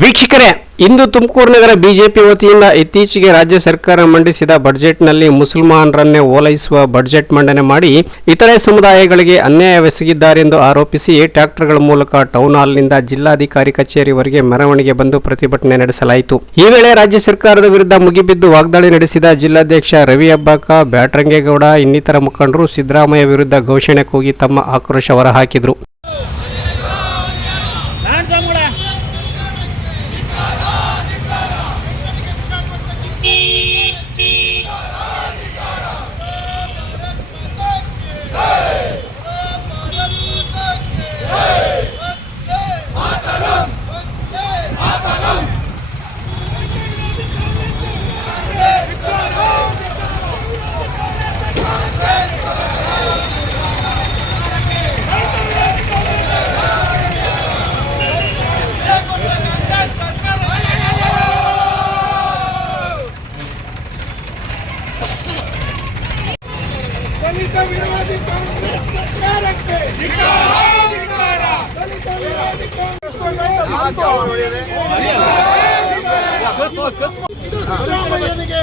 ವೀಕ್ಷಕರೇ, ಇಂದು ತುಮಕೂರು ನಗರ ಬಿಜೆಪಿ ವತಿಯಿಂದ ಇತ್ತೀಚೆಗೆ ರಾಜ್ಯ ಸರ್ಕಾರ ಮಂಡಿಸಿದ ಬಜೆಟ್ನಲ್ಲಿ ಮುಸಲ್ಮಾನರನ್ನೇ ಓಲೈಸುವ ಬಜೆಟ್ ಮಂಡನೆ ಮಾಡಿ ಇತರೆ ಸಮುದಾಯಗಳಿಗೆ ಅನ್ಯಾಯವೆಸಗಿದ್ದಾರೆಂದು ಆರೋಪಿಸಿ ಟ್ರ್ಯಾಕ್ಟರ್ಗಳ ಮೂಲಕ ಟೌನ್ ಹಾಲ್ನಿಂದ ಜಿಲ್ಲಾಧಿಕಾರಿ ಕಚೇರಿವರೆಗೆ ಮೆರವಣಿಗೆ ಬಂದು ಪ್ರತಿಭಟನೆ ನಡೆಸಲಾಯಿತು. ಈ ವೇಳೆ ರಾಜ್ಯ ಸರ್ಕಾರದ ವಿರುದ್ಧ ಮುಗಿಬಿದ್ದು ವಾಗ್ದಾಳಿ ನಡೆಸಿದ ಜಿಲ್ಲಾಧ್ಯಕ್ಷ ರವಿ ಅಬ್ಬಾಕ, ಬ್ಯಾಟರಂಗೇಗೌಡ ಇನ್ನಿತರ ಮುಖಂಡರು ಸಿದ್ದರಾಮಯ್ಯ ವಿರುದ್ಧ ಘೋಷಣೆ ಕೂಗಿ ತಮ್ಮ ಆಕ್ರೋಶ ಹೊರಹಾಕಿದರು. ದಲಿತ ವಿರೋಧಿ ಕಾಂಗ್ರೆಸ್ ಸರ್ಕಾರಕ್ಕೆ ದಲಿತ ವಿರೋಧಿ ಸಿದ್ದರಾಮಯ್ಯನಿಗೆ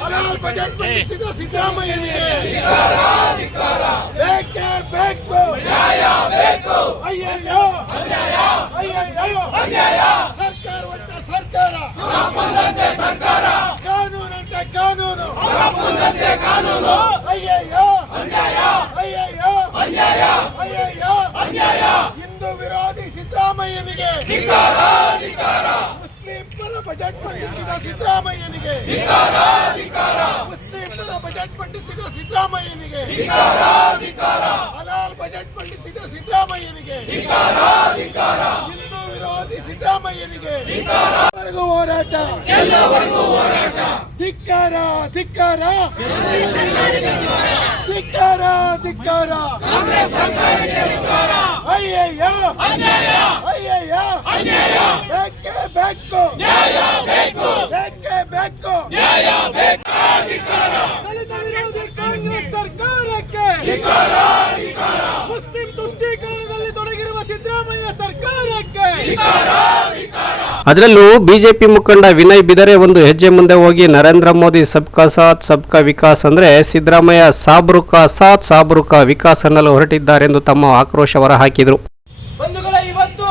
ಹಲಾಲ್ ಬಜೆಟ್ ಮಂಡಿಸಿದ ಸಿದ್ದರಾಮಯ್ಯನಿಗೆ ಬೇಕೇ ಬೇಕು, ಅಯ್ಯಯ್ಯೋ ಅಯ್ಯಯ್ಯೋ ಸರ್ಕಾರ ಒಟ್ಟ ಸರ್ಕಾರ ಕಾನೂನಂತೆ ಕಾನೂನು ಅಯ್ಯಯ್ಯೋ ಅಯ್ಯಯ್ಯೋ ಹಿಂದೂ ವಿರೋಧಿ ಸಿದ್ದರಾಮಯ್ಯನಿಗೆ, ಮುಸ್ಲಿಂ ಪರ ಬಜೆಟ್ ಮಂಡಿಸಿದ ಸಿದ್ದರಾಮಯ್ಯನಿಗೆ, ಮುಸ್ಲಿಂ ಪರ ಬಜೆಟ್ ಮಂಡಿಸಿದ ಸಿದ್ದರಾಮಯ್ಯನಿಗೆ, ಹಲಾಲ್ ಬಜೆಟ್ ಮಂಡಿಸಿದ ಸಿದ್ದರಾಮಯ್ಯನಿಗೆ, ಹಿಂದೂ ವಿರೋಧಿ ಸಿದ್ದರಾಮಯ್ಯನಿಗೆ ಹೋರಾಟ, ಧಿಕ್ಕಾರ ಧಿಕ್ಕಾರ ಧಿಕ್ಕಾರ ಧಿಕ್ಕಾರ, ಅಯ್ಯಯ್ಯೋ ಬೇಕೇ ಬೇಕು, ಬೇಕೇ ಬೇಕು ದಲಿತ ವಿರೋಧಿ ಕಾಂಗ್ರೆಸ್ ಸರ್ಕಾರಕ್ಕೆ, ಮುಸ್ಲಿಂ ತುಷ್ಟೀಕರಣದಲ್ಲಿ ತೊಡಗಿರುವ ಸಿದ್ದರಾಮಯ್ಯ ಸರ್ಕಾರಕ್ಕೆ. ಅದರಲ್ಲೂ ಬಿಜೆಪಿ ಮುಖಂಡ ವಿನಯ್ ಬಿದರೆ ಒಂದು ಹೆಜ್ಜೆ ಮುಂದೆ ಹೋಗಿ ನರೇಂದ್ರ ಮೋದಿ ಸಬ್ಕಾ ಸಾಥ್ ಸಬ್ಕಾ ವಿಕಾಸ್ ಅಂದ್ರೆ ಸಿದ್ದರಾಮಯ್ಯ ಸಾಬ್ರುಕಾ ಸಾಥ್ ಸಾಬ್ರುಕಾ ವಿಕಾಸ್ ಅನ್ನಲು ಹೊರಟಿದ್ದಾರೆಂದು ತಮ್ಮ ಆಕ್ರೋಶ ಹೊರಹಾಕಿದರು. ಬಂಧುಗಳೇ, ಇವತ್ತು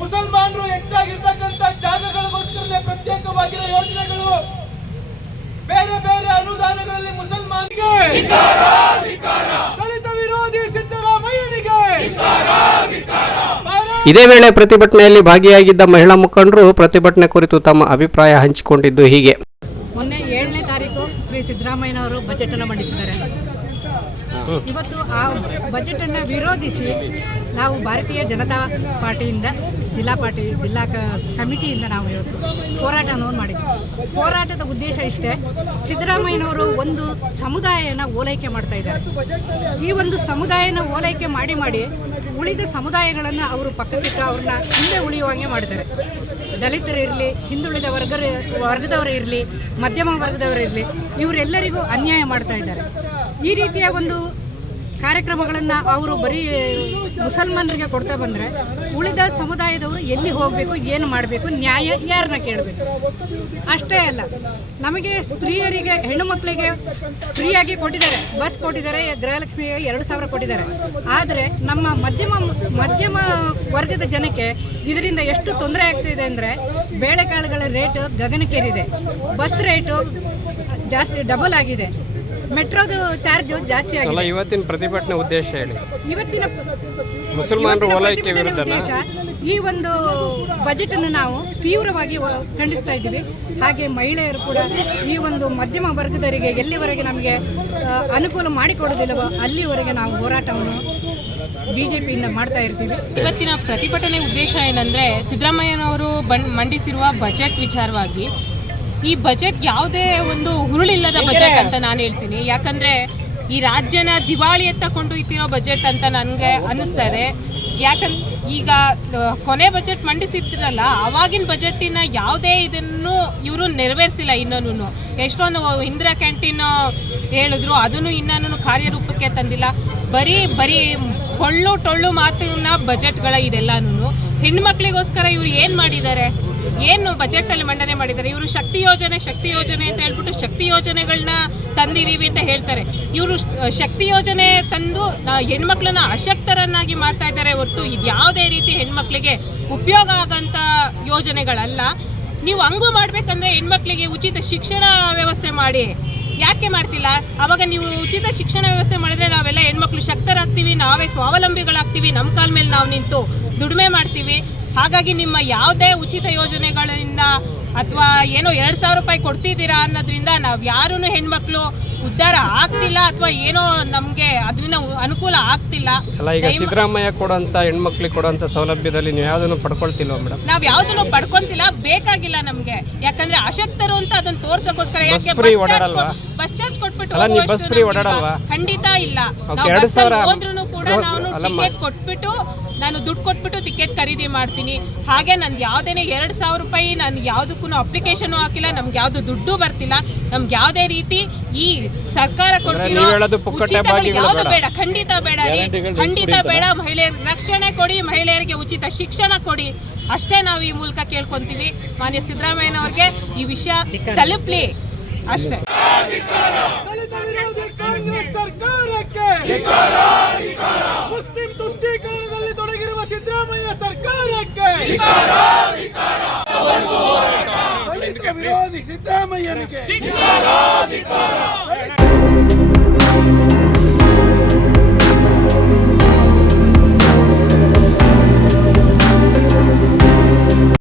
ಮುಸಲ್ಮಾನರು ಹೆಚ್ಚಾಗಿರ್ತಕ್ಕಂಥ ಜಾಗಗಳಿಗೋಸ್ಕರ ಪ್ರತ್ಯೇಕವಾಗಿರೋ ಯೋಜನೆಗಳು, ಬೇರೆ ಬೇರೆ ಅನುದಾನಗಳಲ್ಲಿ ಮುಸಲ್ಮಾನರಿಗೆ, ದಲಿತ ವಿರೋಧಿ ಸಿದ್ದರಾಮಯ್ಯನಿಗೆ. ಇದೇ ವೇಳೆ ಪ್ರತಿಭಟನೆಯಲ್ಲಿ ಭಾಗಿಯಾಗಿದ್ದ ಮಹಿಳಾ ಮುಖಂಡರು ಪ್ರತಿಭಟನೆ ಕುರಿತು ತಮ್ಮ ಅಭಿಪ್ರಾಯ ಹಂಚಿಕೊಂಡಿದ್ದು ಹೀಗೆ. ಮೊನ್ನೆ 7ನೇ ತಾರೀಕು ಶ್ರೀ ಸಿದ್ದರಾಮಯ್ಯನವರು ಬಜೆಟ್ ಅನ್ನು ಮಂಡಿಸಿದ್ದಾರೆ. ಇವತ್ತು ಆ ಬಜೆಟ್ ಅನ್ನು ವಿರೋಧಿಸಿ ನಾವು ಭಾರತೀಯ ಜನತಾ ಪಾರ್ಟಿಯಿಂದ ಜಿಲ್ಲಾ ಕಮಿಟಿಯಿಂದ ನಾವು ಇವತ್ತು ಹೋರಾಟವನ್ನು ಮಾಡಿದ್ವಿ. ಹೋರಾಟದ ಉದ್ದೇಶ ಇಷ್ಟೇ, ಸಿದ್ದರಾಮಯ್ಯನವರು ಒಂದು ಸಮುದಾಯನ ಓಲೈಕೆ ಮಾಡ್ತಾ ಇದ್ದಾರೆ. ಈ ಒಂದು ಸಮುದಾಯನ ಓಲೈಕೆ ಮಾಡಿ ಉಳಿದ ಸಮುದಾಯಗಳನ್ನು ಅವರು ಪಕ್ಕಕ್ಕಿಟ್ಟು ಅವ್ರನ್ನ ಹಿಂದೆ ಉಳಿಯುವಂಗೆ ಮಾಡಿದ್ದಾರೆ. ದಲಿತರಿರಲಿ, ಹಿಂದುಳಿದ ವರ್ಗದವರು ಇರಲಿ, ಮಧ್ಯಮ ವರ್ಗದವರು ಇರಲಿ, ಇವರೆಲ್ಲರಿಗೂ ಅನ್ಯಾಯ ಮಾಡ್ತಾ ಇದ್ದಾರೆ. ಈ ರೀತಿಯ ಒಂದು ಕಾರ್ಯಕ್ರಮಗಳನ್ನು ಅವರು ಬರೀ ಮುಸಲ್ಮಾನರಿಗೆ ಕೊಡ್ತಾ ಬಂದರೆ ಉಳಿದ ಸಮುದಾಯದವರು ಎಲ್ಲಿ ಹೋಗಬೇಕು, ಏನು ಮಾಡಬೇಕು, ನ್ಯಾಯ ಯಾರನ್ನ ಕೇಳಬೇಕು. ಅಷ್ಟೇ ಅಲ್ಲ, ನಮಗೆ ಸ್ತ್ರೀಯರಿಗೆ, ಹೆಣ್ಣು ಮಕ್ಕಳಿಗೆ ಫ್ರೀಯಾಗಿ ಕೊಟ್ಟಿದ್ದಾರೆ, ಬಸ್ ಕೊಟ್ಟಿದ್ದಾರೆ, ಗೃಹಲಕ್ಷ್ಮಿಗೆ 2,000 ಕೊಟ್ಟಿದ್ದಾರೆ. ಆದರೆ ನಮ್ಮ ಮಧ್ಯಮ ವರ್ಗದ ಜನಕ್ಕೆ ಇದರಿಂದ ಎಷ್ಟು ತೊಂದರೆ ಆಗ್ತಿದೆ ಅಂದರೆ, ಬೇಳೆಕಾಳುಗಳ ರೇಟು ಗಗನಕ್ಕೇರಿದೆ, ಬಸ್ ರೇಟು ಜಾಸ್ತಿ ಡಬಲ್ ಆಗಿದೆ, ಮೆಟ್ರೋದು ಚಾರ್ಜು ಜಾಸ್ತಿ ಆಗಿದೆ. ಇವತ್ತಿನ ಪ್ರತಿಭಟನೆ ಉದ್ದೇಶ ಹೇಳಿ. ಇವತ್ತಿನ ಮುಸಲ್ಮಾನರ ಓಲೈಕೆ ವಿರುದ್ಧ ಈ ಒಂದು ಬಜೆಟ್ ಅನ್ನು ನಾವು ತೀವ್ರವಾಗಿ ಖಂಡಿಸ್ತಾ ಇದ್ದೀವಿ. ಹಾಗೆ ಮಹಿಳೆಯರು ಕೂಡ ಈ ಒಂದು ಮಧ್ಯಮ ವರ್ಗದವರಿಗೆ ಎಲ್ಲಿವರೆಗೆ ನಮಗೆ ಅನುಕೂಲ ಮಾಡಿಕೊಡೋದಿಲ್ಲವೋ ಅಲ್ಲಿವರೆಗೆ ನಾವು ಹೋರಾಟವನ್ನು ಬಿಜೆಪಿಯಿಂದ ಮಾಡ್ತಾ ಇರ್ತೀವಿ. ಇವತ್ತಿನ ಪ್ರತಿಭಟನೆ ಉದ್ದೇಶ ಏನಂದರೆ, ಸಿದ್ದರಾಮಯ್ಯನವರು ಮಂಡಿಸಿರುವ ಬಜೆಟ್ ವಿಚಾರವಾಗಿ ಈ ಬಜೆಟ್ ಯಾವುದೇ ಒಂದು ಹುರುಳಿಲ್ಲದ ಬಜೆಟ್ ಅಂತ ನಾನು ಹೇಳ್ತೀನಿ. ಯಾಕಂದರೆ ಈ ರಾಜ್ಯನ ದಿವಾಳಿಯತ್ತ ಕೊಂಡೊಯ್ತಿರೋ ಬಜೆಟ್ ಅಂತ ನನಗೆ ಅನ್ನಿಸ್ತಾ ಇದೆ. ಈಗ ಕೊನೆ ಬಜೆಟ್ ಮಂಡಿಸಿದ್ರಲ್ಲ, ಆವಾಗಿನ ಬಜೆಟಿನ ಯಾವುದೇ ಇದನ್ನು ಇವರು ನೆರವೇರಿಸಿಲ್ಲ. ಇನ್ನೂ ಎಷ್ಟೊಂದು ಇಂದಿರಾ ಕ್ಯಾಂಟೀನ್ ಹೇಳಿದ್ರು, ಅದನ್ನು ಇನ್ನೂ ಕಾರ್ಯರೂಪಕ್ಕೆ ತಂದಿಲ್ಲ. ಬರೀ ಟೊಳ್ಳು ಮಾತಿನ ಬಜೆಟ್ಗಳ ಇದೆಲ್ಲನೂ ಹೆಣ್ಮಕ್ಳಿಗೋಸ್ಕರ ಇವ್ರು ಏನು ಮಾಡಿದ್ದಾರೆ, ಏನು ಬಜೆಟಲ್ಲಿ ಮಂಡನೆ ಮಾಡಿದ್ದಾರೆ. ಇವರು ಶಕ್ತಿ ಯೋಜನೆ ಅಂತ ಹೇಳ್ಬಿಟ್ಟು ಶಕ್ತಿ ಯೋಜನೆಗಳನ್ನ ತಂದಿದ್ದೀವಿ ಅಂತ ಹೇಳ್ತಾರೆ. ಇವರು ಶಕ್ತಿ ಯೋಜನೆ ತಂದು ಹೆಣ್ಮಕ್ಳನ್ನ ಅಶಕ್ತರನ್ನಾಗಿ ಮಾಡ್ತಾ ಇದ್ದಾರೆ ಹೊರತು ಇದು ಯಾವುದೇ ರೀತಿ ಹೆಣ್ಮಕ್ಳಿಗೆ ಉಪಯೋಗ ಆಗೋಂಥ ಯೋಜನೆಗಳಲ್ಲ. ನೀವು ಹಂಗೂ ಮಾಡಬೇಕಂದ್ರೆ ಹೆಣ್ಮಕ್ಳಿಗೆ ಉಚಿತ ಶಿಕ್ಷಣ ವ್ಯವಸ್ಥೆ ಮಾಡಿ. ಯಾಕೆ ಮಾಡ್ತಿಲ್ಲ? ಆವಾಗ ನೀವು ಉಚಿತ ಶಿಕ್ಷಣ ವ್ಯವಸ್ಥೆ ಮಾಡಿದ್ರೆ ನಾವೆಲ್ಲ ಹೆಣ್ಮಕ್ಳು ಶಕ್ತರಾಗ್ತೀವಿ, ನಾವೇ ಸ್ವಾವಲಂಬಿಗಳಾಗ್ತೀವಿ, ನಮ್ಮ ಕಾಲ ಮೇಲೆ ನಾವು ನಿಂತು ದುಡಿಮೆ ಮಾಡ್ತೀವಿ. ಹಾಗಾಗಿ ನಿಮ್ಮ ಯಾವುದೇ ಉಚಿತ ಯೋಜನೆಗಳಿಂದ ಅಥವಾ ಏನೋ 2,000 ರೂಪಾಯಿ ಕೊಡ್ತಿದ್ದೀರಾ ಅನ್ನೋದ್ರಿಂದ ನಾವು ಯಾರೂ ಹೆಣ್ಮಕ್ಳು ಉದ್ಧಾರ ಆಗ್ತಿಲ್ಲ ಅಥವಾ ಏನೋ ನಮಗೆ ಅದರಿಂದ ಅನುಕೂಲ ಆಗ್ತಿಲ್ಲ. ಅಲ್ಲ, ಈಗ ಸಿದ್ದರಾಮಯ್ಯ ಕೊಡುವಂತ ಹೆಣ್ಮಕ್ಳಿಗೆ ಕೊಡುವಂತ ಸೌಲಭ್ಯದಲ್ಲಿ ನೀವು ಯಾವುದನ್ನು ಪಡ್ಕೊಳ್ತಿಲ್ವ ಮೇಡಮ್? ನಾವು ಯಾವುದನ್ನು ಪಡ್ಕೊಂತಿಲ್ಲ, ಬೇಕಾಗಿಲ್ಲ ನಮಗೆ. ಯಾಕಂದ್ರೆ ಅಶಕ್ತರು ಅಂತ ಅದನ್ನ ತೋರ್ಸಕ್ಕೋಸ್ಕರ. ಯಾಕೆ ಬಸ್ ಚಾರ್ಜ್ ಕೊಟ್ಬಿಟ್ಟು ಬಸ್ ಫ್ರೀ ಓಡಾಡಲ್ವಾ? ಖಂಡಿತ ಇಲ್ಲ. ನಾವು ಹೋದ್ರೂ ಕೂಡ ನಾನು ಟಿಕೆಟ್ ಕೊಟ್ಬಿಟ್ಟು ನಾನು ದುಡ್ಡು ಕೊಟ್ಬಿಟ್ಟು ಟಿಕೆಟ್ ಖರೀದಿ ಮಾಡ್ತೀನಿ. ಹಾಗೆ ನನ್ಗೆ ಯಾವುದೇನೆ 2,000 ರೂಪಾಯಿ ನಾನು ಯಾವುದಕ್ಕೂ ಅಪ್ಲಿಕೇಶನ್ ಹಾಕಿಲ್ಲ, ನಮ್ಗೆ ಯಾವ್ದು ದುಡ್ಡು ಬರ್ತಿಲ್ಲ. ನಮ್ಗೆ ಯಾವುದೇ ರೀತಿ ಈ ಸರ್ಕಾರ ಕೊಡ್ತಿರೋ ಯಾವ್ದು ಬೇಡ, ಖಂಡಿತ ಬೇಡ ರೀ, ಖಂಡಿತ ಬೇಡ. ಮಹಿಳೆಯರ ರಕ್ಷಣೆ ಕೊಡಿ, ಮಹಿಳೆಯರಿಗೆ ಉಚಿತ ಶಿಕ್ಷಣ ಕೊಡಿ, ಅಷ್ಟೇ ನಾವು ಈ ಮೂಲಕ ಕೇಳ್ಕೊಂತೀವಿ. ಮಾನ್ಯ ಸಿದ್ದರಾಮಯ್ಯನವ್ರಿಗೆ ಈ ವಿಷಯ ತಲುಪ್ಲಿ ಅಷ್ಟೇ. ದಲಿತ ವಿರೋಧಿ ಕಾಂಗ್ರೆಸ್ ಸರ್ಕಾರಕ್ಕೆ, ಮುಸ್ಲಿಂ ತುಷ್ಟೀಕರಣದಲ್ಲಿ ತೊಡಗಿರುವ ಸಿದ್ದರಾಮಯ್ಯ ಸರ್ಕಾರಕ್ಕೆ, ದಲಿತ ವಿರೋಧಿ ಸಿದ್ದರಾಮಯ್ಯನಿಗೆ